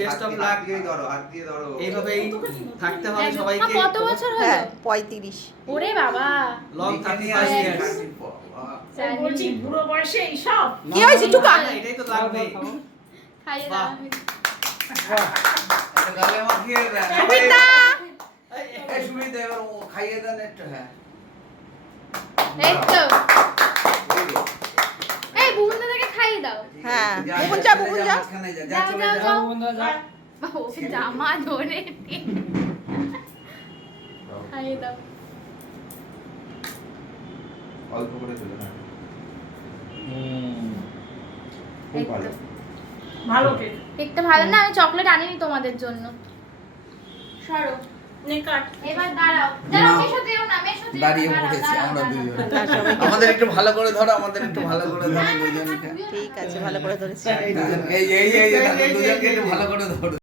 Best of luck. হাত দিয়ে ধরো। এইভাবেই থাকতে হবে সবাইকে। কত বছর হলো? হ্যাঁ 35। ওরে বাবা, লং 35 ইয়ার্স। বলছি বুড়ো বয়সে এইসব কি হয়েছে টুকা? এটাই তো লাগবে। খাইয়ে দাও। গালে মাখিয়ে দেন। সুমিতা এই সুমিতা এবার ও খাইয়ে দেন একটু। হ্যাঁ এই তো, এই বুবুন দাদাকে খাইয়ে দাও। হ্যাঁ বুবুন যা বুবুন যা। মাঝখানে যা, যা যাও চলে যাও যা। যাও। বন্ধুরা যা ওকে জামা ধরে খাইয়ে দাও। অল্প করে দিলে না। এই খুব ভালো। তো। ভালো কেক কেকটা ভালো না? আমি চকলেট আনিনি তোমাদের জন্য। সরো, নে কাট এবার দাঁড়াও দাঁড়াও, মেশো দিও না, মেশো দিও না, দাঁড়িয়ে দাঁড়াও, পড়েছি দাঁড়াও, আমরা দাঁড়াও, দুজন। দাঁড়াও। আমাদের একটু ভালো করে ধরো, আমাদের একটু ভালো করে ধরো দুজনকে। ঠিক আছে ভালো করে ধরেছি। এই দুজনকে একটু ভালো করে ধরো।